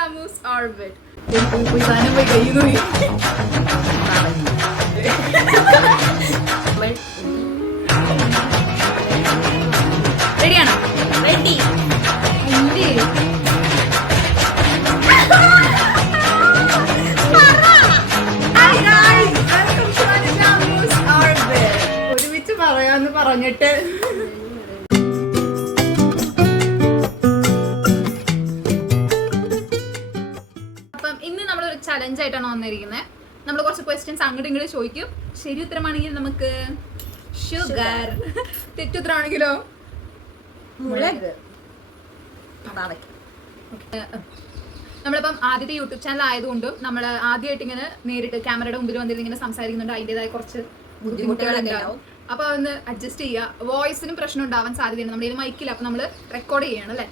ജാമൂസ് orbit പോയി സാധനം പോയി കയ്യിൽ പോയി റെഡിയാണോ അങ്ങോട്ടും ഇങ്ങോട്ടും ചോദിക്കും. ശരി ഉത്തരമാണെങ്കിൽ നമുക്ക് ഷുഗർ തെറ്റുത്തരമാണെങ്കിലോ മുളക്. നമ്മളിപ്പം ആദ്യത്തെ യൂട്യൂബ് ചാനൽ ആയതുകൊണ്ടും നമ്മൾ ആദ്യമായിട്ട് ഇങ്ങനെ നേരിട്ട് ക്യാമറയുടെ മുമ്പിൽ വന്നിരുന്ന് ഇങ്ങനെ സംസാരിക്കുന്നുണ്ട്. അതിന്റെതായ കുറച്ച് ഉണ്ടാവും. അപ്പൊ ഒന്ന് അഡ്ജസ്റ്റ് ചെയ്യുക വോയിസിനും പ്രശ്നം ഉണ്ടാവാൻ സാധ്യതയുണ്ട്. നമ്മുടെ മൈക്കിൽ അപ്പൊ നമ്മൾ റെക്കോർഡ് ചെയ്യണം അല്ലേ?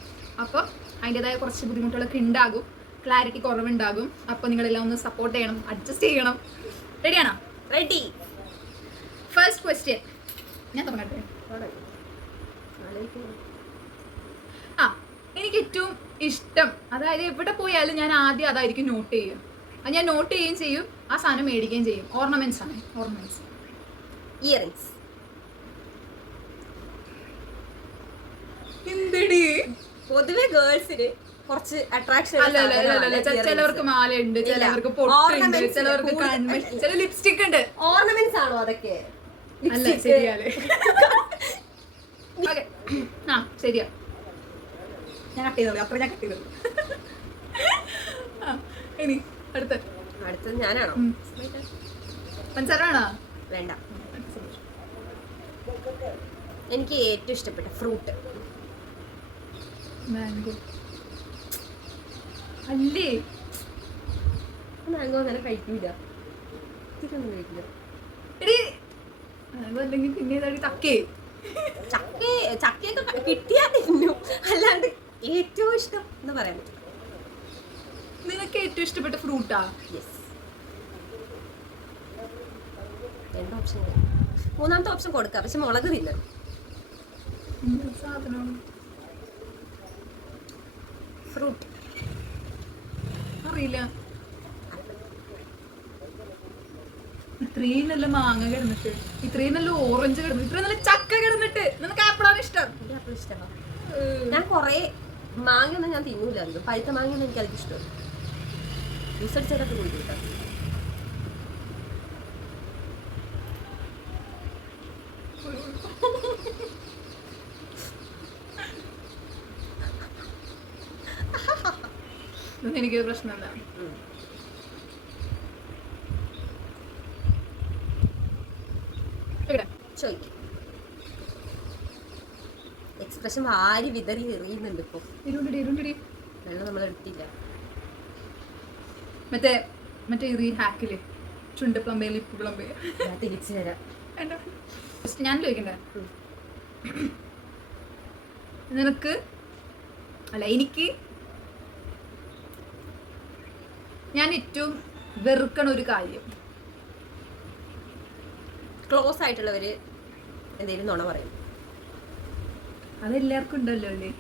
അപ്പൊ അതിന്റെതായ കുറച്ച് ബുദ്ധിമുട്ടുകളൊക്കെ ഉണ്ടാകും. ക്ലാരിറ്റി കുറവുണ്ടാകും. അപ്പൊ നിങ്ങളെല്ലാം ഒന്ന് സപ്പോർട്ട് ചെയ്യണം. അഡ്ജസ്റ്റ് ചെയ്യണം. റെഡിയാണോ റെഡി ഫസ്റ്റ് ക്വസ്റ്റ്യൻ ഞാൻ തുടങ്ങട്ടെ ആ എനിക്ക് ഏറ്റവും ഇഷ്ടം അതായത് എവിടെ പോയാലും ഞാൻ ആദ്യം അതായിരിക്കും നോട്ട് ചെയ്യും അത് ഞാൻ നോട്ട് ചെയ്യുകയും ചെയ്യും ആ സാധനം മേടിക്കുകയും ചെയ്യും. ഓർണമെന്റ്സ് ആണ് ഓർണമെന്റ്സ് ഇയറിങ്സ് എന്തടി? പൊതുവെ ഗേൾസിന് കുറച്ച് അട്രാക്ഷൻ അല്ല അല്ല അല്ല ചിലവർക്ക് മാലയുണ്ട്. ചിലവർക്ക് പൊട്ടുണ്ട് ചില ലിപ്സ്റ്റിക് ഉണ്ട്. ഓർണമെന്റ്സ് ആണോ അതൊക്കെ? അല്ല. ശരിയാലേ ആ ശരിയാ. ഞാൻ കട്ട് ചെയ്തോളൂ അത്ര ഞാൻ കട്ട് ചെയ്തോളൂ. ഇനി അടുത്ത. അടുത്തത് ഞാനാണോ. പഞ്ചസാര വേണോ വേണ്ട. എനിക്ക് ഏറ്റവും ഇഷ്ടപ്പെട്ട ഫ്രൂട്ട് മാംഗോ അല്ലേ? മാംഗോ അങ്ങനെ കഴിക്കൂല. ഇതൊന്നും കഴിക്കില്ല എടി മാംഗോ അല്ലെങ്കിൽ പിന്നെ ഏതാടി തക്കേ ചക്കേ ചക്കയൊക്കെ കിട്ടിയാ തിന്നു. അല്ലാണ്ട് ഏറ്റവും ഇഷ്ടം എന്ന് പറയാൻ നിനക്ക് ഏറ്റവും ഇഷ്ടപ്പെട്ട ഫ്രൂട്ടാ? യെസ് രണ്ട് ഓപ്ഷൻ മൂന്നാമത്തെ ഓപ്ഷൻ കൊടുക്കാം. പക്ഷെ മുളക് തിന്നു സാധനം ഫ്രൂട്ട് അറിയില്ല. ഇത്രയും നല്ല മാങ്ങ കിടന്നിട്ട് ഇത്രയും നല്ല ഓറഞ്ച് കിടന്നിട്ട് ഇത്രയും നല്ല ചക്ക കിടന്നിട്ട് നിനക്ക് ആപ്പിളാണ് ഇഷ്ടം. ഞാൻ കൊറേ കുറേ മാങ്ങയൊന്നും ഞാൻ തിന്നൂല. പഴുത്ത മാങ്ങ ഒന്നും എനിക്ക് ഇഷ്ടമല്ല ഇഷ്ടം ജ്യൂസ് അടിച്ചതൊക്കെ കൂടി കിട്ടാം പ്രശ്നം ചോദിക്കും. എക്സ്പ്രഷൻ വാരി വിതറി എറിയുന്നുണ്ട് ഇപ്പൊ. ഇരുണ്ടിടി ഇരുണ്ടിടി. വെള്ളം നമ്മൾ എടുത്തില്ല. മറ്റേ മറ്റേ ഇറി ഹാക്കിൽ. ചുണ്ട് പ്ലംബേ ലിപ്പ് പ്ലംബേ. ഞാൻ തിരിച്ചു തരാം. ഞാൻ ചോദിക്കണ്ടേ. നിനക്ക് അല്ല എനിക്ക് ഞാൻ ഏറ്റവും വെറുക്കണ ഒരു കാര്യം. ക്ലോസ് ആയിട്ടുള്ളവര് എന്തെങ്കിലും നുണ പറയും. അതെല്ലാവർക്കും ഉണ്ടല്ലോ അല്ലേ?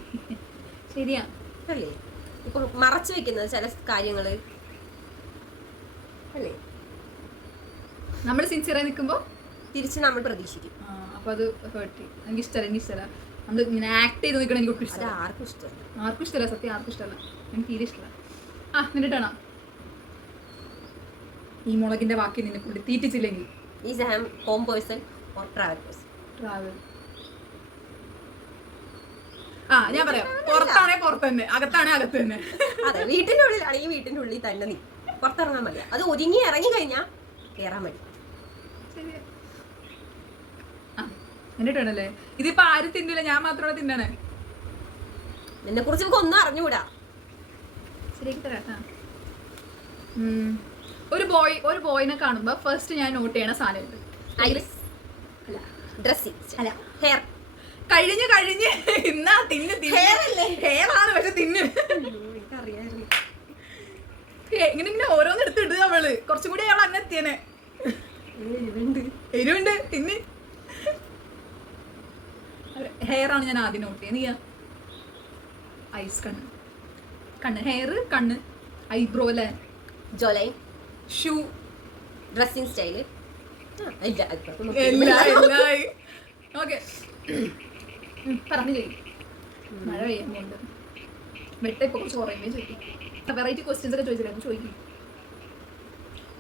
ശരിയാ. അല്ലേ? ഇപ്പൊ മറച്ചു വെക്കുന്നത് ചില കാര്യങ്ങൾ. അല്ലേ? നമ്മൾ സിൻസിയറായി നിൽക്കുമ്പോ? തിരിച്ച് നമ്മൾ പ്രതീക്ഷിക്കും. അപ്പൊ അത് ഹേർട്ട് എനിക്ക് ഇഷ്ടമല്ല എനിക്ക് ഇഷ്ടമല്ല നമ്മൾ ഇങ്ങനെ ആക്ട് ചെയ്ത് നിൽക്കണം എനിക്ക് ഒട്ടും ഇഷ്ടമല്ല ആർക്കും ഇഷ്ടമല്ല ആർക്കും ഇഷ്ടമല്ല സത്യം ആർക്കും ഇഷ്ടമല്ല എനിക്ക് തീരെ ഇഷ്ടമല്ല ആ എന്നിട്ടാണോ ഈ മുളകിന്റെ ബാക്കി നിന്നെ കൊണ്ട് തീറ്റിച്ചില്ലെങ്കിൽ. Is ham home person or travel person travel ആ ഞാൻ പറയാം. പുറത്താണേ പുറത്ത് തന്നെ അകത്താണെ അകത്ത് തന്നെ അതെ വീട്ടിന്റെ ഉള്ളിലാണെങ്കിൽ വീട്ടിന്റെ ഉള്ളിൽ തന്നെ നീ. പുറത്തിറങ്ങാൻ മതി അത് ഒരുങ്ങി ഇറങ്ങി കഴിഞ്ഞാൽ കയറാൻ മതി. ആ ഇതിപ്പോ ആരും തിന്നില്ല ഞാൻ മാത്രമാണ് തിന്നണേ. നിന്നെ കുറിച്ച് നമുക്ക് ഒന്നും അറിഞ്ഞുകൂടാ. ശരിയാക്കി തരാം ട്ടാ. ഉം. ഒരു ബോയ് ഒരു ബോയിനെ കാണുമ്പോ ഫസ്റ്റ് ഞാൻ നോട്ട് ചെയ്യണ സാധനമുണ്ട് ഐസ് അല്ല അല്ല. ഹെയർ കഴിഞ്ഞ് കഴിഞ്ഞ് ഇന്നാ തിന്ന്? ഹെയർ ആണ് പക്ഷെ തിന്ന്. ഏ, ഇങ്ങനെ ഇങ്ങനെ ഓരോന്ന് എടുത്ത് ഇടുക അവൾ. കുറച്ചും കൂടി അവൾ അങ്ങനെ എത്തിയനെ. എരിവുണ്ട്. തിന്ന്. ഹെയർ ആണ് ഞാൻ ആദ്യം നോട്ട് ചെയ്യുന്നത് ഐസ് കണ്ണ്. കണ്ണ്. ഹെയർ കണ്ണ്. ഐബ്രോ അല്ലേ? ജോലൈൻ ഷൂ ഡ്രസ്സിങ് സ്റ്റൈൽ ഇല്ല അതിപ്പോ എല്ലാ എല്ലായി ഓക്കെ. പറഞ്ഞു ചെയ്യും മഴ പെയ്യുന്നുണ്ട്. വെട്ട ഇപ്പൊ കുറച്ച് കുറയുമ്പോ ചോദിക്കും. വെറൈറ്റി ക്വസ്റ്റ്യൻസ് ഒക്കെ ചോദിക്കും.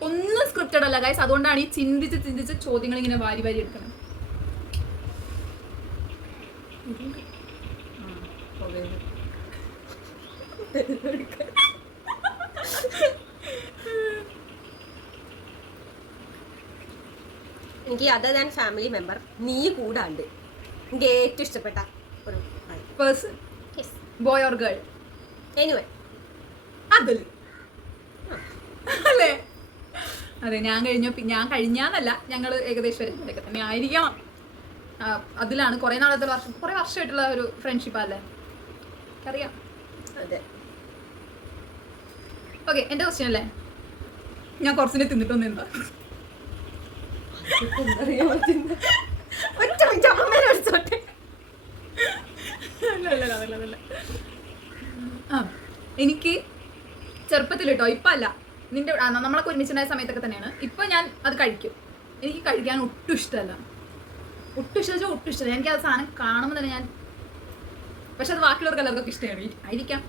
ഒന്നും സ്ക്രിപ്റ്റഡ് അല്ല ഗൈസ് അതുകൊണ്ടാണ് ഈ ചിന്തിച്ച് ചിന്തിച്ച് ചോദ്യങ്ങൾ ഇങ്ങനെ വാരി വാരി എടുക്കണം. എനിക്ക് അതർ ദാൻ ഫാമിലി മെമ്പർ നീ കൂടാണ്ട്. എനിക്ക് ഏറ്റവും ഇഷ്ടപ്പെട്ട ഒരു person boy or girl anyway അതിൽ അല്ലേ? അതെ ഞാൻ കഴിഞ്ഞ. ഞാൻ കഴിഞ്ഞാന്നല്ല ഞങ്ങൾ ഏകദേശം വരുന്നതൊക്കെ തന്നെ ആയിരിക്കണം. അതിലാണ് കുറെ നാളത്തെ വർഷം കുറെ വർഷമായിട്ടുള്ള ഒരു ഫ്രണ്ട്ഷിപ്പ് അല്ലേ? അറിയാം അതെ. ഓക്കെ എന്റെ ക്വസ്റ്റ്യൻ അല്ലേ? ഞാൻ കുറച്ചിനെ തിന്നിട്ടൊന്നും എന്താ ഒറ്റ മിനിറ്റ് അമ്മേനെ വിളിച്ചോട്ടെ. ആ എനിക്ക് ചെറുപ്പത്തിൽ കേട്ടോ ഇപ്പൊ അല്ല നിന്റെ നമ്മളൊക്കെ ഒരുമിച്ചുണ്ടായ സമയത്തൊക്കെ തന്നെയാണ്. ഇപ്പൊ ഞാൻ അത് കഴിക്കും. എനിക്ക് കഴിക്കാൻ ഒട്ടും ഇഷ്ടമല്ല. ഒട്ടും ഇഷ്ടം ഒട്ടും ഇഷ്ടമല്ല. എനിക്ക് ആ സാധനം കാണുമ്പോൾ തന്നെ ഞാൻ പക്ഷെ അത് ബാക്കിയുള്ളവർക്ക് എല്ലാവർക്കും ഇഷ്ടമാണ്. ആയിരിക്കാം.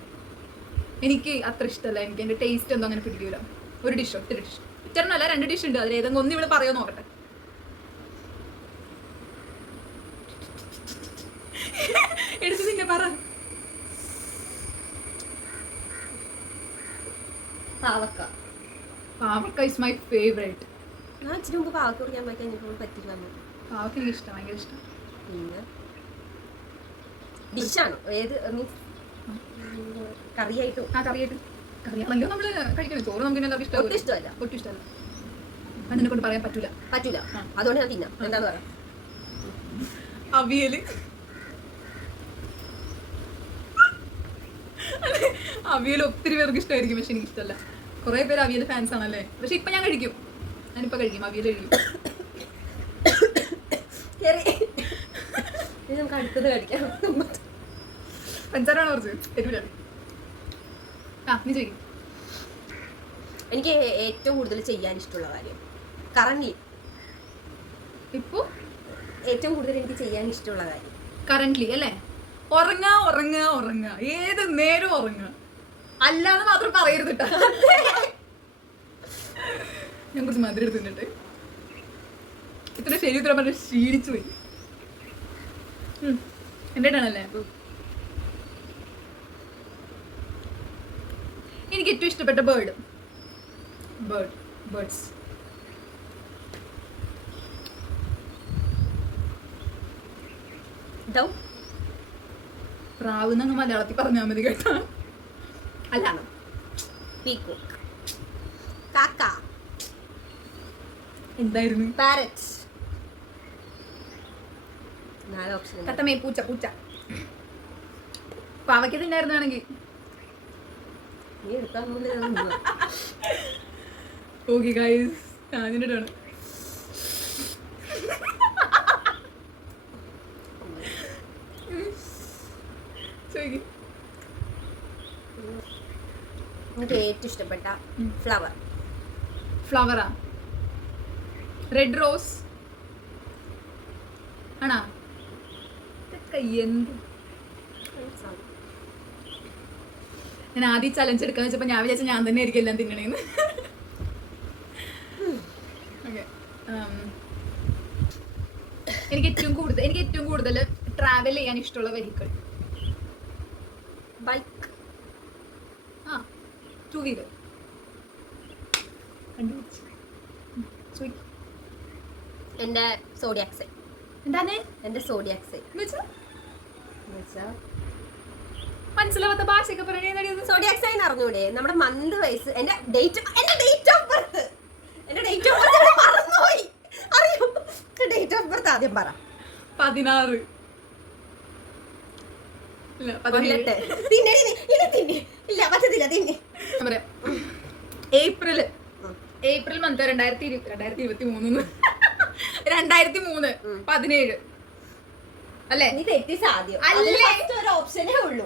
എനിക്ക് അത്ര ഇഷ്ടമല്ല. എനിക്ക് എന്റെ ടേസ്റ്റ് എന്തോ അങ്ങനെ പിടിക്കൂല. ഒരു ഡിഷ് ഒറ്റ ഡിഷ് ഒറ്റ രണ്ട് ഡിഷ് ഉണ്ട്. അതിൽ ഏതെങ്കിലും ഒന്ന് ഇവിടെ പറയുമോ നോക്കട്ടെ എടുത്ത് നിന്നെ പറ. പാവക്ക. പാവക്ക ഇസ് മൈ ഫേവറേറ്റ് ഞാൻ ഇച്ചിരി മുമ്പ് പാവക്ക കുടിക്കാൻ കഴിഞ്ഞപ്പോൾ പറ്റില്ല. പാവക്ക എനിക്ക് ഇഷ്ടം ഭയങ്കര ഇഷ്ടം. പിന്നെ? ഡിഷാണോ? ഏത് മീൻസ് കറിയായിട്ടും? ആ കറിയായിട്ടും. കറിയാണല്ലോ നമ്മൾ കഴിക്കണം. ചോറ് നമുക്ക് എല്ലാവർക്കും ഇഷ്ടം ഒട്ടും ഇഷ്ടമല്ല. ഒട്ടും ഇഷ്ടമല്ല. അതിനെ കൊണ്ട് പറയാൻ പറ്റൂല. പറ്റൂല. അതുകൊണ്ട് ഞാൻ തിന്നാം. എന്താന്ന് പറയാം അവിയൽ. അവിയൽ ഒത്തിരി പേർക്ക് ഇഷ്ടമായിരിക്കും പക്ഷെ എനിക്ക് ഇഷ്ടമല്ല കുറെ പേര് അവിയൽ ഫാൻസ് ആണല്ലേ? പക്ഷെ ഇപ്പൊ ഞാൻ കഴിക്കും. ഞാനിപ്പോ കഴിക്കും അവിയൽ കഴിക്കും. നമുക്ക് അടുത്തത് കഴിക്കാം. പഞ്ചാരാണ് കുറച്ച്? എരിവില്ല ആ നീ ചോദിക്കും. എനിക്ക് ഏറ്റവും കൂടുതൽ ചെയ്യാൻ ഇഷ്ടമുള്ള കാര്യം. കറന്റ് ഇപ്പൊ? ഏറ്റവും കൂടുതൽ എനിക്ക് ചെയ്യാൻ ഇഷ്ടമുള്ള കാര്യം. കറന്റ്ലി അല്ലേ? ഉറങ്ങ ഉറങ്ങ ഉറങ്ങ. ഏത് നേരം ഉറങ്ങ. അല്ലാന്ന് മാത്രം പറയരുത് കേട്ടോ ഞാൻ കുറച്ച് മധുരം എടുത്തിട്ടുണ്ട് ഇത്ര ശരി ഉത്തരം പറഞ്ഞ് ക്ഷീണിച്ചു പോയി. എന്റെ എന്റെ ആണല്ലേ എനിക്ക് ഏറ്റവും ഇഷ്ടപ്പെട്ട ബേർഡ് ബേർഡ് ബേർഡ്സ് പ്രാവ് എന്നങ്ങ് മലയാളത്തിൽ പറഞ്ഞാൽ മതി കേട്ടോ. അല്ല പീക്കോ കാക്ക. എന്തായിരുന്നു? പാരറ്റ് നാല് ഓപ്ഷൻ തത്തമ്മേ പൂച്ച പൂച്ച. പാവയ്ക്ക് തിന്നായിരുന്നാണെങ്കിൽ നീ എടുക്കാൻ പോകുന്നത് ഓക്കെ ഗൈസ് ഞാനിന്റെ ആണ് ചോദിക്കും എനിക്ക് ഏറ്റവും ഇഷ്ടപ്പെട്ട ഫ്ലവർ ഫ്ലവറാ റെഡ് റോസ് ആണോ? ഇതൊക്കെ എന്ത്? ഞാൻ ആദ്യം ചലഞ്ച് എടുക്കാന്ന് വെച്ചപ്പോ ഞാൻ വിചാരിച്ച ഞാൻ തന്നെ ആയിരിക്കും എല്ലാം തിന്നണേന്ന്. എനിക്ക് ഏറ്റവും കൂടുതൽ എനിക്ക് ഏറ്റവും കൂടുതൽ ട്രാവൽ ചെയ്യാൻ ഇഷ്ടമുള്ള വെഹിക്കിൾ ബൈക്ക് ടു വീലർ കണ്ടുപിടിച്ചു. ഉം, ചോദിക്ക്. എന്റെ സോഡിയാക്സൈ എന്താണ് എന്റെ സോഡിയാക്സൈ മനസ്സിലാവാത്ത ഭാഷയൊക്കെ പറയുന്നത് സോഡിയാക്സൈ എന്ന് അറിഞ്ഞൂടെ? നമ്മുടെ മന്ത് വയസ്സ് എന്റെ ഡേറ്റ് എന്റെ ഡേറ്റ് ഓഫ് ബർത്ത് എന്റെ ഡേറ്റ് ഓഫ് ബർത്ത് മറന്നുപോയി. അറിയോ? ഡേറ്റ് ഓഫ് ബർത്ത് ആദ്യം പറ. പതിനാറ്. ഇല്ല പതിനെട്ട്. തിന്നടി. ഇല്ല തിന്നെ. ഇല്ല പറ്റത്തില്ല തിന്നെ. ഏപ്രിൽ. ഏപ്രിൽ മന്ത് രണ്ടായിരത്തി രണ്ടായിരത്തി ഇരുപത്തി മൂന്ന് രണ്ടായിരത്തി മൂന്ന് പതിനേഴ്. അല്ലേ? നീ സാധ്യം അല്ലേ? ഒരു ഓപ്ഷനേ ഉള്ളൂ.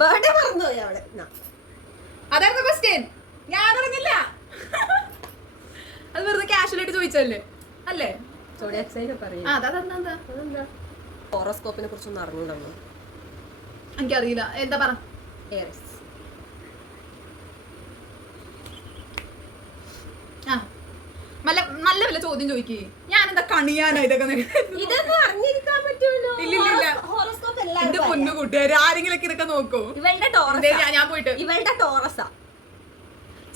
ബർത്ത്ഡേ മറന്നുപോയി അവൾ. അതായിരുന്നു ക്വസ്റ്റ്യൻ ഞാൻ അറിഞ്ഞില്ല. അത് വെറുതെ കാഷ്വൽ ആയിട്ട് ചോദിച്ചല്ലേ അല്ലേ? ഹോറോസ്കോപ്പിനെ കുറിച്ചൊന്നും അറിഞ്ഞൂടല്ലോ എനിക്കറിയില്ല. എന്താ പറ ഏറിസ് ആ നല്ല നല്ല വല്ല ചോദ്യം ചോദിക്കേ. ഞാനെന്താ കണിയാനാ ഇതൊക്കെ? ഇതൊന്നും അറിഞ്ഞിരിക്കാൻ പറ്റുമല്ലോ ഇല്ല, ഇല്ല, ഇല്ല. ഹോറോസ്കോപ്പ് എന്റെ പൊന്നു കൂട്ടുകാര് ആരെങ്കിലും ഇതൊക്കെ നോക്കോ. ഇവളുടെ ടോറസ്. ഞാൻ- ഞാൻ പോയിട്ട്. ഇവളുടെ ടോറസാ.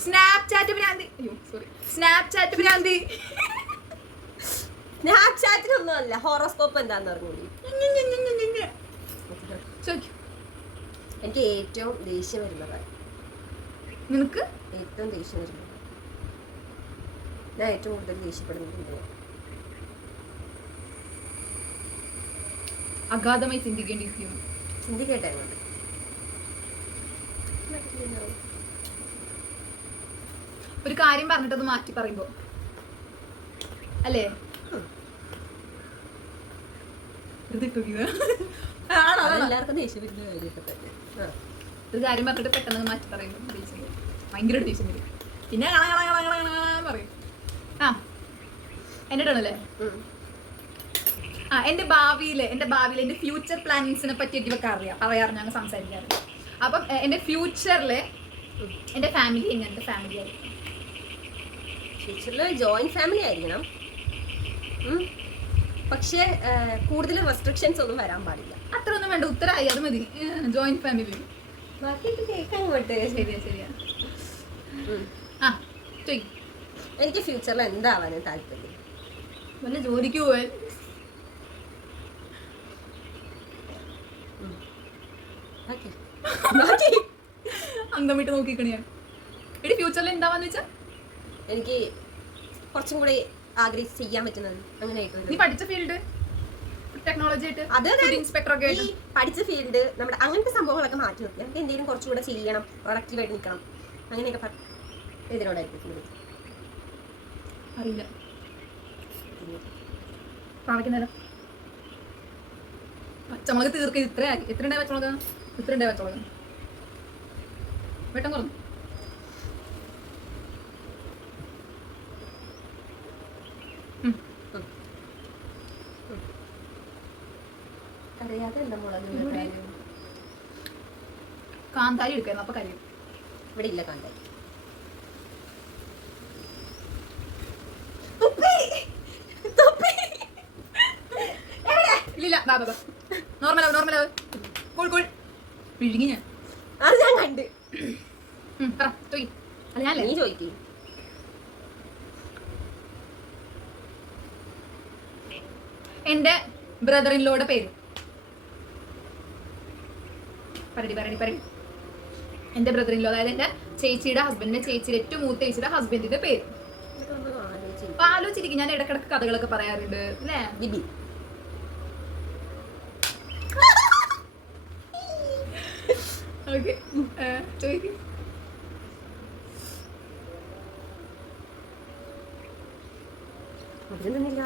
സ്നാപ്ചാറ്റ് ഭ്രാന്തി. അയ്യോ സോറി സ്നാപ്ചാറ്റ് ഭ്രാന്തി. സ്നാപ്ചാറ്റിനൊന്നും അല്ല ഹോറോസ്കോപ്പ് എന്താന്ന് ചോദിക്കും. എനിക്ക് ഏറ്റവും ദേഷ്യം വരുന്നത് നിനക്ക്? ഏറ്റവും ദേഷ്യം വരുന്നത് ഞാൻ ഏറ്റവും കൂടുതൽ ദേഷ്യപ്പെടുന്നത് അഗാധമായി ചിന്തിക്കേണ്ടിയിരിക്കും ചിന്തിക്കട്ടെ ഒരു കാര്യം പറഞ്ഞിട്ടത് മാറ്റി പറയുമ്പോ. അല്ലേ? എല്ലാവർക്കും ദേഷ്യം വരുന്ന കാര്യമൊക്കെ തന്നെ. ഒരു കാര്യം പറഞ്ഞിട്ട് പെട്ടെന്ന് മാറ്റി പറയുമ്പോ. ഭയങ്കര ദേഷ്യം വരും. പിന്നെ കള കള കള കള കള എന്ന് പറയും. എന്റെ ടേണല്ലേ ആ എന്റെ ഭാവിയിൽ എന്റെ ഭാവിയിൽ എന്റെ ഫ്യൂച്ചർ പ്ലാനിങ്സിനെ പറ്റിയിട്ട് ഇവർക്ക് അറിയാം. പറയാറ് ഞങ്ങൾ സംസാരിക്കാറ് അപ്പം എന്റെ ഫ്യൂച്ചറിൽ എന്റെ ഫാമിലി എങ്ങനത്തെ ഫാമിലി ആയിരിക്കും ഫ്യൂച്ചറിൽ ജോയിന്റ് ഫാമിലി ആയിരിക്കണം. പക്ഷേ കൂടുതൽ റെസ്ട്രിക്ഷൻസ് ഒന്നും വരാൻ പാടില്ല. അത്ര ഒന്നും വേണ്ട ഉത്തരമായി അത് മതി. ജോയിന്റ് ഫാമിലി ബാക്കിയൊക്കെ കേൾക്കാൻ പോട്ടെ ശരിയാ ശരിയാ. ആ എനിക്ക് ഫ്യൂച്ചറിൽ എന്താവാനും താല്പര്യം വല്ല ജോലിക്ക് പോയാൽ അന്തമിട്ട് ബാക്കി. അന്തം വിട്ട് നോക്കിക്കണ ഞാൻ. എടി ഫ്യൂച്ചറിൽ എന്താവാന്ന് വെച്ചാ? എനിക്ക് കുറച്ചും കൂടി ആഗ്രഹിച്ച് ചെയ്യാൻ പറ്റുന്നത് അങ്ങനെ നീ പഠിച്ച ഫീൽഡ് ടെക്നോളജി ആയിട്ട് അത് ഇൻസ്പെക്ടർ ഒക്കെ ഈ പഠിച്ച ഫീൽഡ് നമ്മുടെ അങ്ങനത്തെ സംഭവങ്ങളൊക്കെ മാറ്റി നിർത്തി. നമുക്ക് എന്തെങ്കിലും കുറച്ചുകൂടെ ചെയ്യണം പ്രൊഡക്റ്റീവായിട്ട് നിൽക്കണം. അങ്ങനെയൊക്കെ ഇതിനോടായിരിക്കും. അറിയില്ല. നേരം പച്ചമുളക് തീർക്ക. ഇത്ര എത്ര ഉണ്ടായ പച്ചമുളക്. ഇത്ര ഉണ്ടായ പച്ചമുളക് വെട്ടം തുറന്നു കാന്താരി എടുക്കായിരുന്നു. അപ്പൊ കരയും. ഇവിടെ ഇല്ല കാന്താരി. ഇല്ലില്ല ബാ ബാ നോർമൽ ആവും കൂൾ കൂൾ. വിഴുങ്ങി ഞാൻ. അത് ഞാൻ കണ്ട്. ഉം, പറ ചോയ് അല്ല ഞാനല്ലേ? നീ ചോദിക്കേ എന്റെ ബ്രദർ ഇൻ ലോയുടെ പേര്. പറടി പറടി പറടി. എന്റെ ബ്രദർ ഇൻ ലോ അതായത് എന്റെ ചേച്ചിയുടെ ഹസ്ബൻഡിന്റെ ചേച്ചിയുടെ ഏറ്റവും മൂത്ത ചേച്ചിയുടെ ഹസ്ബൻഡിന്റെ പേര്. അപ്പൊ ആലോചിച്ചിരിക്കും ഞാൻ ഇടക്കിടക്ക് കഥകളൊക്കെ പറയാറുണ്ട് അല്ലേ? ലിബി ഓക്കെ ചോദിക്കും. അതിനൊന്നുമില്ല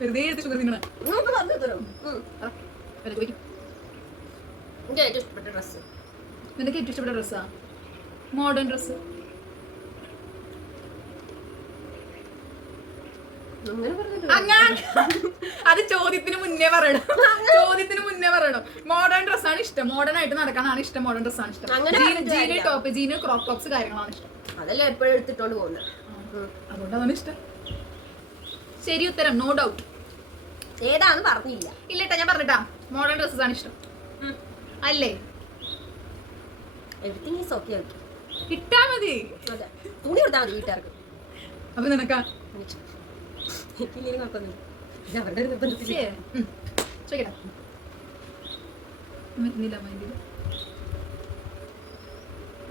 വെറുതെ എടുത്ത് ഷുഗർ. ചോദിക്കും. ഡ്രസ്സ്. നിനക്ക് ഏറ്റവും ഇഷ്ടപ്പെട്ട ഡ്രസ്സാ? മോഡേൺ ഡ്രസ്സ് അങ്ങനെ പറഞ്ഞു അങ്ങനെ അത് ചോദ്യത്തിന് മുന്നേ പറയണം. ചോദ്യത്തിന് മുന്നേ പറയണം. മോഡേൺ ഡ്രസ്സാണ് ഇഷ്ടം. മോഡേൺ ആയിട്ട് നടക്കാനാണ് ഇഷ്ടം. മോഡേൺ ഡ്രസ്സാണ് ഇഷ്ടം. ജീനി. ടോപ്പ് ജീന് ക്രോപ്പ് ടോപ്സ് കാര്യങ്ങളാണ് ഇഷ്ടം. അതല്ലേ എപ്പോഴും എടുത്തിട്ടോണ്ട് പോകുന്നത് അതുകൊണ്ടാണ് ഇഷ്ടം. ശരി ഉത്തരം. നോ ഡൗട്ട് ഏതാന്ന് പറഞ്ഞില്ല. ഇല്ലട്ടാ ഞാൻ പറഞ്ഞിട്ടാ. മോഡേൺ ഡ്രസ്സസ് ആണ് ഇഷ്ടം. അല്ലേ? എവറിത്തിങ് ഈസ് ഓക്കെ ഇട്ടാ മതി. തുണി കൊടുത്താൽ മതി വീട്ടുകാർക്ക്. അപ്പൊ നിനക്കാ? എനിക്കില്ലെങ്കിൽ കുഴപ്പമൊന്നുമില്ല ഇത് അവരുടെ ഒരു നിർബന്ധത്തിൽ. ചോദിക്കട്ടെ. മൈൻഡിൽ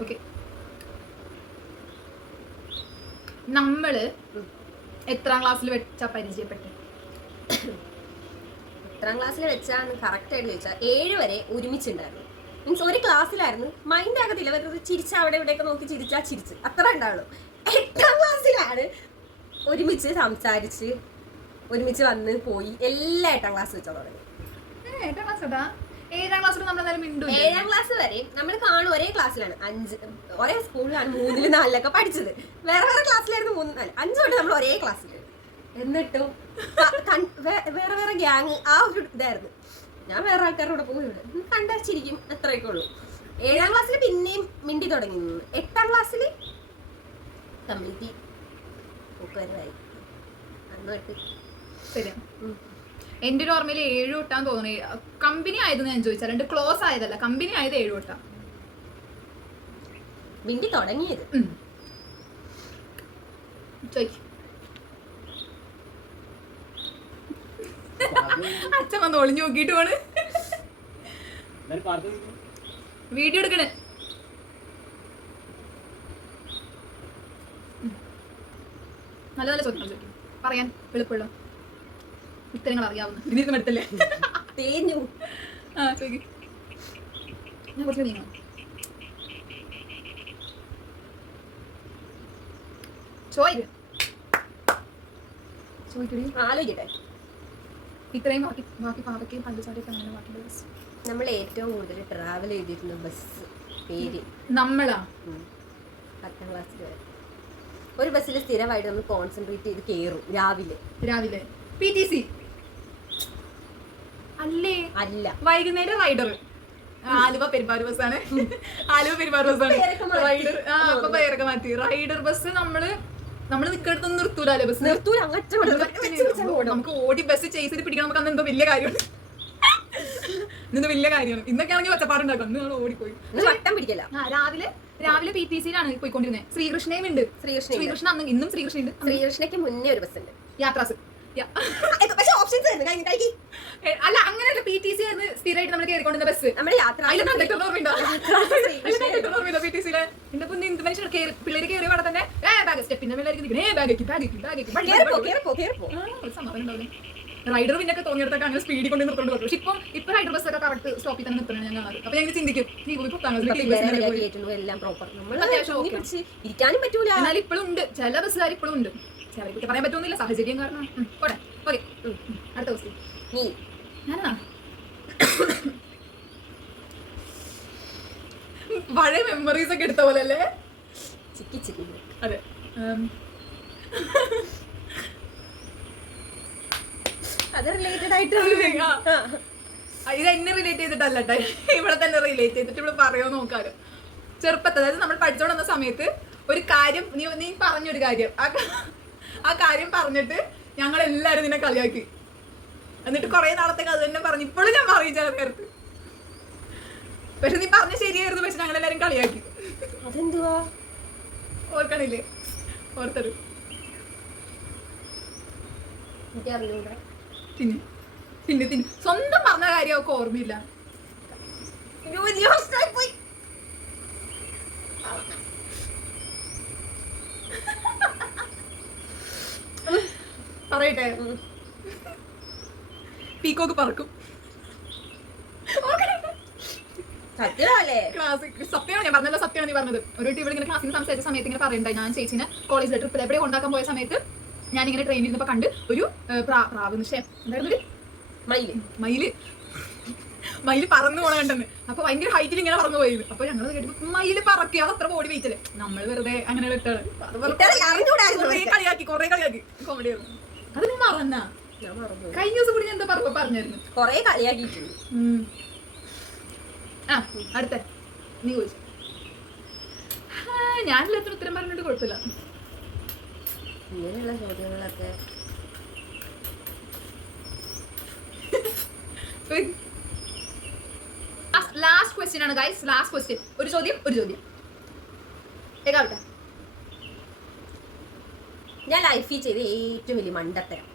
ഓക്കെ നമ്മൾ. എത്രാം ക്ലാസ്സിൽ വെച്ച പരിചയപ്പെട്ടെ? എത്രാം ക്ലാസ്സിൽ വെച്ചാന്ന് കറക്റ്റ് ആയിട്ട് ചോദിച്ചാൽ ഏഴ് വരെ ഒരുമിച്ചുണ്ടായിരുന്നു. മീൻസ് ഒരു ക്ലാസ്സിലായിരുന്നു മൈൻഡ് ആകത്തില്ല. വെറുതെ ചിരിച്ച അവിടെ ഇവിടെയൊക്കെ നോക്കി ചിരിച്ചാ ചിരിച്ച്. അത്ര ഉണ്ടാവുള്ളൂ. എട്ടാം ക്ലാസ്സിലാണ് ഒരുമിച്ച് സംസാരിച്ച് ഒരുമിച്ച് വന്ന് പോയി എല്ലാ എട്ടാം ക്ലാസ് വെച്ചാൽ തുടങ്ങി. ഏ, ക്ലാസ് ഏട്ടാ ഏഴാം ക്ലാസ്സിൽ നമ്മൾ എന്തായാലും മിണ്ടും ഏഴാം ക്ലാസ് വരെ നമ്മൾ കാണും ഒരേ ക്ലാസ്സിലാണ് അഞ്ച് ഒരേ സ്കൂളിലാണ് മൂന്നിൽ നാലിലൊക്കെ പഠിച്ചത്. വേറെ വേറെ ക്ലാസ്സിലായിരുന്നു മൂന്ന് നാല് അഞ്ച് തൊട്ട് നമ്മൾ ഒരേ ക്ലാസ്സിൽ എന്നിട്ടും വേറെ വേറെ ഗ്യാങ് ആ ഒരു ഇതായിരുന്നു. ഞാൻ വേറെ ആൾക്കാരുടെ ഇവിടെ. ഉം, അത്രയൊക്കെ ഉള്ളൂ. ഏഴാം ക്ലാസ്സിൽ പിന്നെയും മിണ്ടി തുടങ്ങി. എട്ടാം ക്ലാസ്സിൽ കമ്മിറ്റി ഉം. എന്റെ ഒരു ഓർമ്മയിൽ ഏഴ് തൊട്ടാന്ന് തോന്നുന്നു. കമ്പനി ആയതെന്ന് ഞാൻ ചോദിച്ചാൽ രണ്ട് ക്ലോസ് ആയതല്ല കമ്പനി ആയത് ഏഴ് തൊട്ടാ മിണ്ടി തുടങ്ങിയത്. അച്ഛൻ വന്ന് ഒളിഞ്ഞു നോക്കിയിട്ട് പോണ്. വീഡിയോ എടുക്കണേ. നല്ല നല്ല ചോദ്യങ്ങൾ ചോദിക്കും. പറയാൻ എളുപ്പമുള്ള ഉത്തരങ്ങൾ അറിയാവുന്ന. ഇതിനിരുന്ന് എടുത്തല്ലേ തേഞ്ഞു. ആ ചോദിക്കും. ഞാൻ കുറച്ച് നീങ്ങണം ചോദിക്ക ചോദിക്കടി ആലോചിക്കട്ടെ. ഇത്രയും ബാക്കി ബാക്കി പാവയ്ക്കയും പഞ്ചസാരയൊക്കെ അങ്ങനെ ബാക്കിയുള്ള ബസ് നമ്മൾ ഏറ്റവും കൂടുതൽ ട്രാവൽ ചെയ്തിരുന്ന ബസ് പേര്. നമ്മളാ. പത്താം ക്ലാസ്സിൽ വരെ. ഒരു ബസ്സിൽ സ്ഥിരമായിട്ട് നമ്മൾ കോൺസെൻട്രേറ്റ് ചെയ്ത് കയറും രാവിലെ. രാവിലെ. പി ടി സി അല്ലേ? അല്ല. വൈകുന്നേരം റൈഡർ ആലുവ പെരുമ്പാറ് ബസ്സാണ് ആലുവ പേരൊക്കെ ബസ്സാണ് റൈഡർ ആ അപ്പൊ പേരൊക്കെ മാറ്റി. റൈഡർ ബസ് നമ്മൾ നമ്മൾ നിക്കടുത്തൊന്നും നിർത്തൂലല്ലേ ബസ് നിർത്തൂല അങ്ങോട്ട് നമുക്ക് ഓടി ബസ് ചെയ്ത് പിടിക്കണം. നമുക്ക് അന്ന് എന്തോ വലിയ കാര്യമാണ് ഇന്നെന്തോ വലിയ കാര്യമാണ് ഇന്നൊക്കെ ആണെങ്കിൽ ഒച്ചപ്പാടുണ്ടാക്കും. ഇന്ന് നമ്മൾ ഓടിപ്പോയി. വട്ടം പിടിക്കല. രാവിലെ രാവിലെ പി ടി സിയിലാണ് പോയിക്കൊണ്ടിരുന്നത് ശ്രീകൃഷ്ണയും ഉണ്ട് ശ്രീകൃഷ്ണ ശ്രീകൃഷ്ണ അന്ന് ഇന്നും ശ്രീകൃഷ്ണ ഉണ്ട് ശ്രീകൃഷ്ണയ്ക്ക് മുന്നേ ഒരു ബസ് ഉണ്ട് യാത്രാസ് പക്ഷെ ഓപ്ഷൻസ് അല്ല അങ്ങനെ പി ടി സി ആയിരുന്നു സ്ഥിരമായിട്ട് നമ്മൾ കയറിക്കൊണ്ടിരുന്ന ബസ് നമ്മുടെ യാത്ര പി ടി സിയിലെ എന്റെ പൊന്ന് എന്ത് മനുഷ്യർ പിള്ളേര് കേറി പാടെ തന്നെ ബാഗ് സ്റ്റെപ്പിന്റെ മേലായിരിക്കും ബാഗ് ബാഗ് ബാഗ് കേറിപ്പോ കേറിപ്പോ റൈഡർ പിന്നൊക്കെ തോന്നിയിടത്തൊക്കെ അങ്ങനെ സ്പീഡിൽ കൊണ്ട് നിർത്തോണ്ട് പോകും പക്ഷെ ഇപ്പം ഇപ്പൊ റൈഡർ ബസ് ഒക്കെ കറക്റ്റ് സ്റ്റോപ്പിൽ തന്നെ നിർത്തണം ഞാൻ കാണാറ് അപ്പൊ ഞാൻ ചിന്തിക്കും. നീ പോയി പത്താം ക്ലാസ്സിൽ എല്ലാം പ്രോപ്പർ നമ്മൾ അത്യാവശ്യം ഇരിക്കാനും പറ്റൂല. എന്നാൽ ഇപ്പോഴും ഉണ്ട്. ചില ബസ്സുകാർ ഇപ്പോഴും ഉണ്ട്. കുറിച്ച് പറയാൻ പറ്റുന്നില്ല സാഹചര്യം കാരണം. ഓക്കെ അടുത്ത ക്വസ്റ്റ്യൻ നീ. ഞാനാ? പഴയ മെമ്മറീസ് ഒക്കെ എടുത്ത പോലെ അല്ലേ ചിക്കി ചിക്കി. അതെ. അത് റിലേറ്റഡ് ആയിട്ട് ആ. ആ, ഇത് എന്നെ റിലേറ്റ് ചെയ്തിട്ടല്ല ഇവിടെ തന്നെ റിലേറ്റ് ചെയ്തിട്ട് ഇവിടെ പറയോ നോക്കാലോ. ചെറുപ്പത്തിൽ അതായത് നമ്മൾ പഠിച്ചോണ്ടുന്ന സമയത്ത് ഒരു കാര്യം നീ നീ പറഞ്ഞൊരു കാര്യം. ആ ആ കാര്യം പറഞ്ഞിട്ട് ഞങ്ങൾ എല്ലാവരും നിന്നെ കളിയാക്കി. എന്നിട്ട് കുറെ നാളത്തേക്ക് അത് തന്നെ പറഞ്ഞു ഇപ്പോഴും ഞാൻ പറയും ചില പേർക്ക് പക്ഷെ നീ പറഞ്ഞ ശരിയായിരുന്നു പക്ഷെ ഞങ്ങൾ എല്ലാവരും കളിയാക്കി. അതെന്തുവാ? ഓർക്കണില്ലേ? ഓർത്തൊരു എനിക്ക് പിന്നെ പിന്നെ സ്വന്തം പറഞ്ഞ കാര്യം അവൾക്ക് ഓർമ്മയില്ല. പോയി. പറയട്ടെ. പീക്കോക്ക് പറക്കും. സത്യമാണ് ഞാൻ പറഞ്ഞല്ലോ സത്യമാണ് നീ പറഞ്ഞത്. ഒരു ടീവിൽ ഇങ്ങനെ ക്ലാസ്സിൽ സംസാരിച്ച സമയത്ത് ഇങ്ങനെ പറയണ്ടായി. ഞാൻ ചേച്ചിനെ കോളേജിലെ ട്രിപ്പിൽ എവിടെ കൊണ്ടാക്കാൻ പോയ സമയത്ത് ഞാൻ ഇങ്ങനെ ട്രെയിനിൽ ഇരുന്നപ്പോൾ കണ്ട് ഒരു പ്രാ- പ്രാവ് നിശ്ചയം എന്തായിരുന്നു മയിൽ. മയിൽ. മയിൽ പറന്നു പോണ കണ്ടെന്ന്. അപ്പൊ ഭയങ്കര ഹൈറ്റിൽ ഇങ്ങനെ പറന്നു പോയത് അപ്പൊ ഞങ്ങൾ കേട്ടപ്പോ മയിൽ പറക്കുക അത് അത്ര ബോഡി വെയിറ്റല്ലേ നമ്മൾ വെറുതെ അങ്ങനെ അറിഞ്ഞൂടായിരുന്നു കുറേ കളിയാക്കി കൊറേ കളിയാക്കി. കോമഡി ആയിരുന്നു. അത് നീ മറന്ന കഴിഞ്ഞ ദിവസം കൂടി ഞാൻ എന്താ പറഞ്ഞ പറഞ്ഞായിരുന്നു. കൊറേ കളിയാക്കിയിട്ടുണ്ട്. ആ അടുത്ത. നീ ചോദിച്ചു. ഞാനില്ല എത്ര ഉത്തരം പറഞ്ഞിട്ട് കുഴപ്പമില്ല. ഇങ്ങനെയുള്ള ചോദ്യങ്ങളൊക്കെ. ലാസ്റ്റ് ക്വസ്റ്റ്യൻ ആണ് ഗൈസ് ലാസ്റ്റ് ക്വസ്റ്റ്യൻ ഒരു ചോദ്യം ഒരു ചോദ്യം. ഞാൻ ലൈഫിൽ ചെയ്ത ഏറ്റവും വലിയ മണ്ടത്തരം.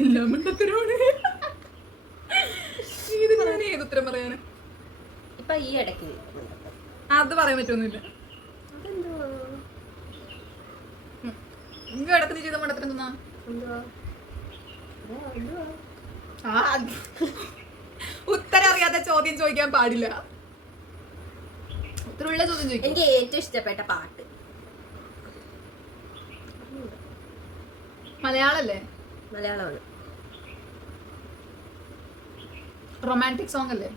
എല്ലാം മണ്ടത്തരമാണ്. ഇത് ഞാൻ ഏത് ഉത്തരം പറയാന്? ഇപ്പൊ ഈ ഇടയ്ക്ക് അത് പറയാൻ പറ്റൊന്നുമില്ല അതെന്തുവാ നിങ്ങൾക്ക് നീ ചെയ്ത മണ്ടത്തരം ആ. ഉത്തരം അറിയാത്ത ചോദ്യം ചോദിക്കാൻ പാടില്ല. ഉത്തരമുള്ള ചോദ്യം ചോദിക്കും. എനിക്ക് ഏറ്റവും ഇഷ്ടപ്പെട്ട പാട്ട്. മലയാളല്ലേ? മലയാളമാണ്. റൊമാന്റിക് സോങ് അല്ലേ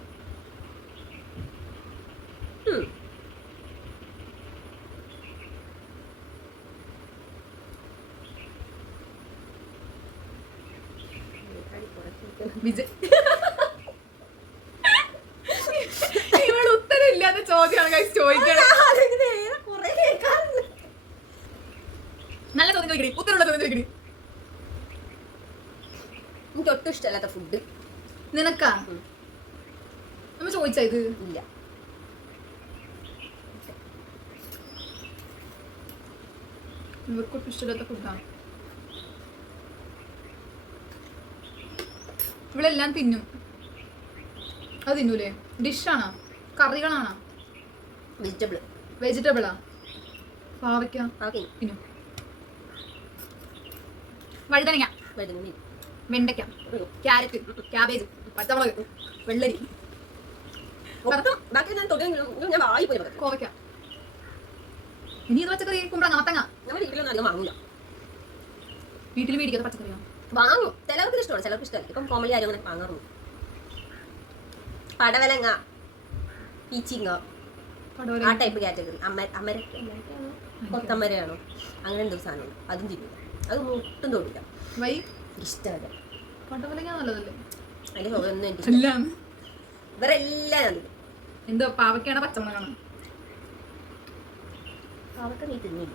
ഉം. വിജയ്. ഇവൾ ഉത്തരം ഇല്ലാത്ത ചോദ്യമാണ് ചോദിക്കണം. നല്ല ചോദ്യം ചോദിക്കണേ ഉത്തരമുള്ള ചോദ്യം ചോദിക്കണേ എനിക്ക് ഒട്ടും ഇഷ്ടമല്ലാത്ത ഫുഡ് നിനക്കാ? നമ്മൾ നമ്മ ചോദിച്ചാ ഇത്? ഇല്ല. ഇവർക്കൊട്ടും ഇഷ്ടമില്ലാത്ത ഫുഡാണ് ഇവളെല്ലാം തിന്നും. അത് തിന്നൂലേ? ഡിഷാണോ? കറികളാണോ? വെജിറ്റബിൾ വെജിറ്റബിളാ പാവയ്ക്ക? തിന്നും. വഴുതനങ്ങ. വെണ്ടയ്ക്ക. ക്യാരറ്റ് ക്യാബേജ് പച്ചമുളക് വെള്ളരി. കോവയ്ക്ക. ഇനി ഇത് പച്ചക്കറി കുമ്പള നാത്തങ്ങ വീട്ടിൽ മേടിക്കാത്ത പച്ചക്കറിയോ. വാങ്ങും ചിലവർക്ക് ഇഷ്ടമാണ് ചിലർക്ക് ഇഷ്ടമല്ല. ഇപ്പം കോമഡി ആരും അങ്ങനെ വാങ്ങാറുണ്ട്. പടവലങ്ങ പീച്ചിങ്ങ ആ ടൈപ്പ് കാറ്റഗറി അമ്മ അമര കൊത്തമ്മരയാണോ അങ്ങനെ എന്തോ സാധനമാണ് അതും തിന്നില്ല അത് മുട്ടും തോന്നില്ല ഇഷ്ടമല്ല. അതിന്റെ എനിക്ക് ഇവരെല്ലാം ഞാൻ തിന്നും. എന്തോ പച്ചമുളകാണ്. നീ തിന്നില്ല?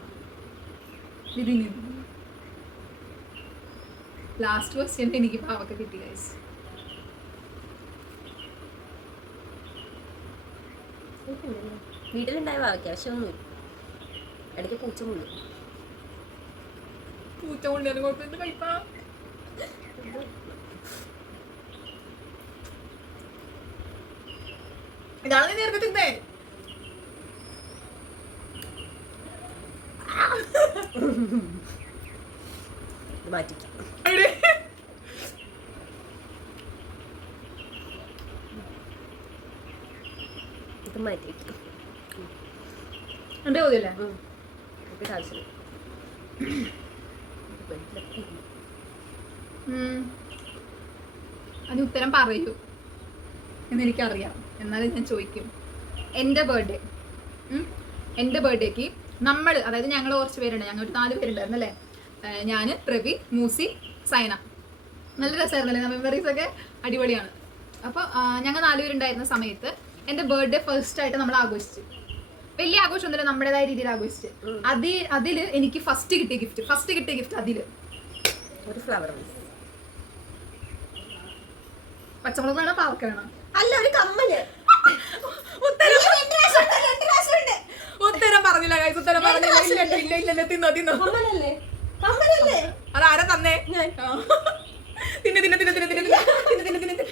ലാസ്റ്റ് ക്വസ്റ്റ്യൻ എനിക്ക് പാവക്ക കിട്ടി ഗൈസ് വീട്ടിലുണ്ടായ വാവയ്ക്ക് ആവശ്യമൊന്നുമില്ല ഇടയ്ക്ക് പൂച്ച മുള്ളു പൂച്ച കൊണ്ടാലും കുഴപ്പമില്ല പൈപ്പ ഇതാണ് നീ നേരത്തെ തിന്നേ. ഇത് മാറ്റിക്കാം? ഇത് മാറ്റിക്കാം എന്റെ ചോദ്യല്ലേ? ഇപ്പം ആവശ്യമില്ല ഉം. ഉത്തരം പറയൂ. എന്നെനിക്കറിയാം. എന്നാലും ഞാൻ ചോദിക്കും. എന്റെ ബർത്ത്ഡേ എന്റെ ബർത്ത്ഡേക്ക് നമ്മൾ അതായത് ഞങ്ങൾ കുറച്ച് പേരുണ്ട്. ഞങ്ങൾ ഒരു നാല് പേരുണ്ടായിരുന്നു അല്ലേ? ഞാൻ പ്രവി മൂസി സൈന. നല്ല രസമായിരുന്നല്ലേ? മെമ്മറീസ് ഒക്കെ അടിപൊളിയാണ്. അപ്പോൾ ഞങ്ങൾ നാലുപേരുണ്ടായിരുന്ന സമയത്ത് എന്റെ ബർത്ത്ഡേ ഫസ്റ്റ് ആയിട്ട് നമ്മൾ ആഘോഷിച്ചു. വലിയ ആഘോഷം ഒന്നുമില്ല നമ്മുടേതായ രീതിയിൽ ആഘോഷിച്ച്. അതിൽ അതിൽ എനിക്ക് ഫസ്റ്റ് കിട്ടിയ ഗിഫ്റ്റ് ഫസ്റ്റ് കിട്ടിയ ഗിഫ്റ്റ് അതിൽ. ഒരു ഫ്ലവർ പച്ചമുളക് വേണം? പാവക്ക വേണം? അല്ല ഒരു കമ്മൽ. ഉത്തരം. പറഞ്ഞില്ല ഉത്തരം പറഞ്ഞില്ല. ഇല്ല ഇല്ല ഇല്ല തിന്നോ തിന്നോ. തന്നേ? ഞാൻ. ആ. തിന്ന് തിന്ന് തിന്ന് തിന്ന് തിന്ന് തിന്ന് തിന്ന് തിന്ന് തിന്ന്.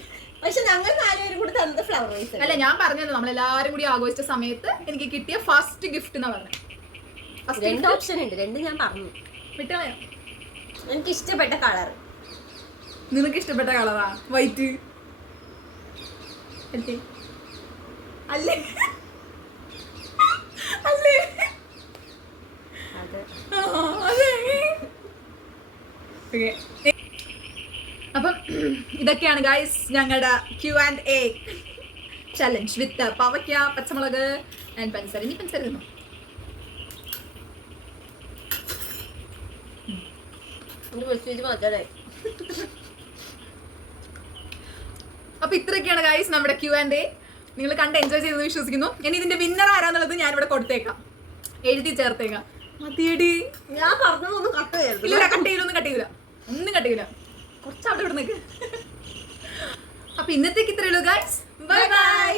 പക്ഷെ ഞങ്ങൾ നാലുപേരും കൂടി തന്നത് ഫ്ലവർ വൈസ് അല്ല ഞാൻ പറഞ്ഞത് നമ്മളെല്ലാരും കൂടി ആഘോഷിച്ച സമയത്ത് എനിക്ക് കിട്ടിയ ഫസ്റ്റ് ഗിഫ്റ്റ് എന്ന് പറഞ്ഞത് ഫസ്റ്റ് രണ്ട് ഓപ്ഷൻ ഉണ്ട് രണ്ട് ഞാൻ പറഞ്ഞു. വിട്ടോ എനിക്ക് ഇഷ്ടപ്പെട്ട കളർ നിനക്ക് ഇഷ്ടപ്പെട്ട കളറാ വൈറ്റ് അല്ലേ? അല്ലേ? അതെ. അപ്പം ഇതൊക്കെയാണ് ഗൈസ് ഞങ്ങളുടെ Q and A challenge with പവയ്ക്ക പച്ചമുളക് ആൻഡ് പഞ്ചസാര. ഇനി പഞ്ചസാര തിന്നോ? അപ്പൊ ഇത്രയൊക്കെയാണ് ഗൈസ് നമ്മുടെ ക്യൂ ആൻഡ് എ നിങ്ങൾ കണ്ട് എൻജോയ് ചെയ്തെന്ന് വിശ്വസിക്കുന്നു. ഇനി ഇതിന്റെ വിന്നർ ആരാന്നുള്ളത് ഞാൻ ഇവിടെ കൊടുത്തേക്കാം. എഴുതി ചേർത്തേക്കാം. മതിയടി. ഞാൻ പറഞ്ഞതൊന്നും കട്ട് ചെയ്യരുത് ഇല്ല കട്ട്. ചെയ്യില്ല ഒന്നും കട്ട് ചെയ്യില്ല ഒന്നും കട്ട് ചെയ്യില്ല കുറച്ച് അവിടെ ഇവിടെ നിൽക്ക് അപ്പൊ ഇന്നത്തേക്ക് ഇത്രയുള്ളൂ ഗൈസ് ബൈ ബൈ